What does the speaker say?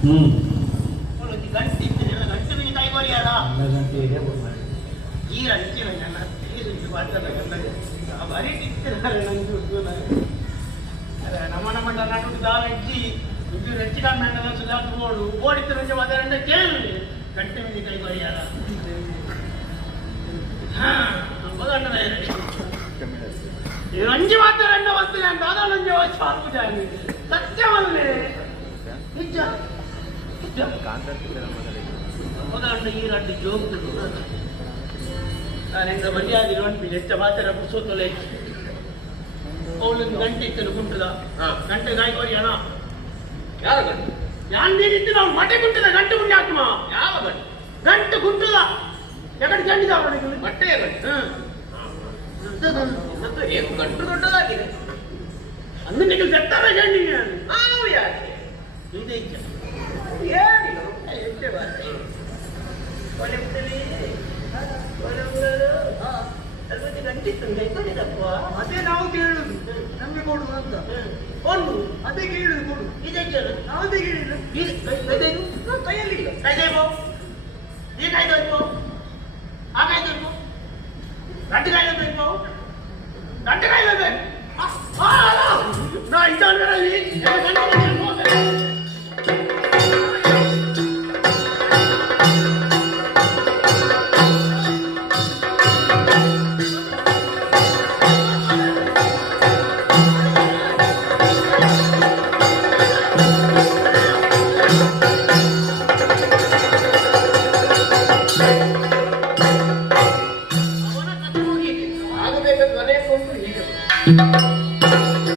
ಗಂಟೆ ಇತ್ತು ಗಂಟೆ ಮೀನು ಕಾಯ್ಕೋರಿ ಅಲ್ಲ ಗಂಟೆ ಇದೆ ಈಗ ಅಂಚಿನ ನನ್ನ ಬರೀ ಇತ್ತಿದ್ದಾರೆ ನಮ್ಮ ನಾಟು ದಾಲ ಇಜ್ಜಿ ಇದು ಹೆಚ್ಚಿನ ಮೇಂಡ ಸುಧಾರಿಸ ಓಡಿತ್ತು ನುಂಚ ಮಾತಾಡ ಕೇಳಿ ಗಂಟೆ ಮೀನು ಕಾಯ್ಕೋರಿ ಅಲ್ಲ ಅಂಜಿ ಮಾತಾಡ ಬರ್ತೀನಿ ಅಂತ ಅದೊಂದು ಸ್ವಾಮಿ ಸತ್ಯವಲ್ಲೇ ನಿಜ ಮಗಂಡ ಈ ರಡ್ಡು ಜೋಗ್ತು ನಾನಿಂದ ಮರ್ಯಾದೆ ನೋಡ್ತೀನಿ ಹೆಚ್ಚ ಮಾತಾಡ ಪುಸೋತಲೆ ಅವಳೊಂದು ಗಂಟೆ ಇತ್ತು ಗುಂಟದ ಗಂಟೆ ಕಾಯ್ಕೋರಿ ಅಣ್ಣ ಯಾವ ಗಂಟು ಯಾನ್ ನೀರಿತ್ತು ನಾವು ಮಟೆ ಗುಂಟದ ಗಂಟು ಗುಂಡಿ ಹಾಕುಮ ಯಾವ ಗಂಟು ಗಂಟು ಗುಂಟದ ಎಕಡೆ ಗಂಟಿದ ಬಟ್ಟೆಯ ಗಂಟು ಮತ್ತೆ ಏನು ಗಂಟು ದೊಡ್ಡದಾಗಿದೆ ಅಂದು ನಿಮಗೆ ಬೆತ್ತಾರ ಗಂಡಿಗೆ ನಾವು ಯಾಕೆ ಇದೆ ಇಚ್ಛೆ ಏನಿಲ್ಲ ಹೆಚ್ಚೆ ಬಾರಿ ಒಲೆ ಅಲ್ವತ್ತು ಗಂಟಿತ್ತು ಕೈಕೊಂಡಿದ್ದಪ್ಪ ಅದೇ ನಾವು ಕೇಳುದು ನಮಗೆ ಕೊಡುದು ಅಂತ ಒಂದು ಅದೇ ಕೇಳುದು ಕೊಡು ಇದೆ ಯಾವುದೇ ಕೇಳಿಲ್ಲ ಕೈಯಲ್ಲಿ ಇಲ್ಲ ಕಾಯ್ದೋ ಈ ಕಾಯ್ದೋ ಆ ಕಾಯ್ದೋ ಗಂಟೆ ಕಾಯ್ದೋ ಗಂಟೆ ಕಾಯ್ದೋ ನಾ ಇದ್ದರಲ್ಲಿ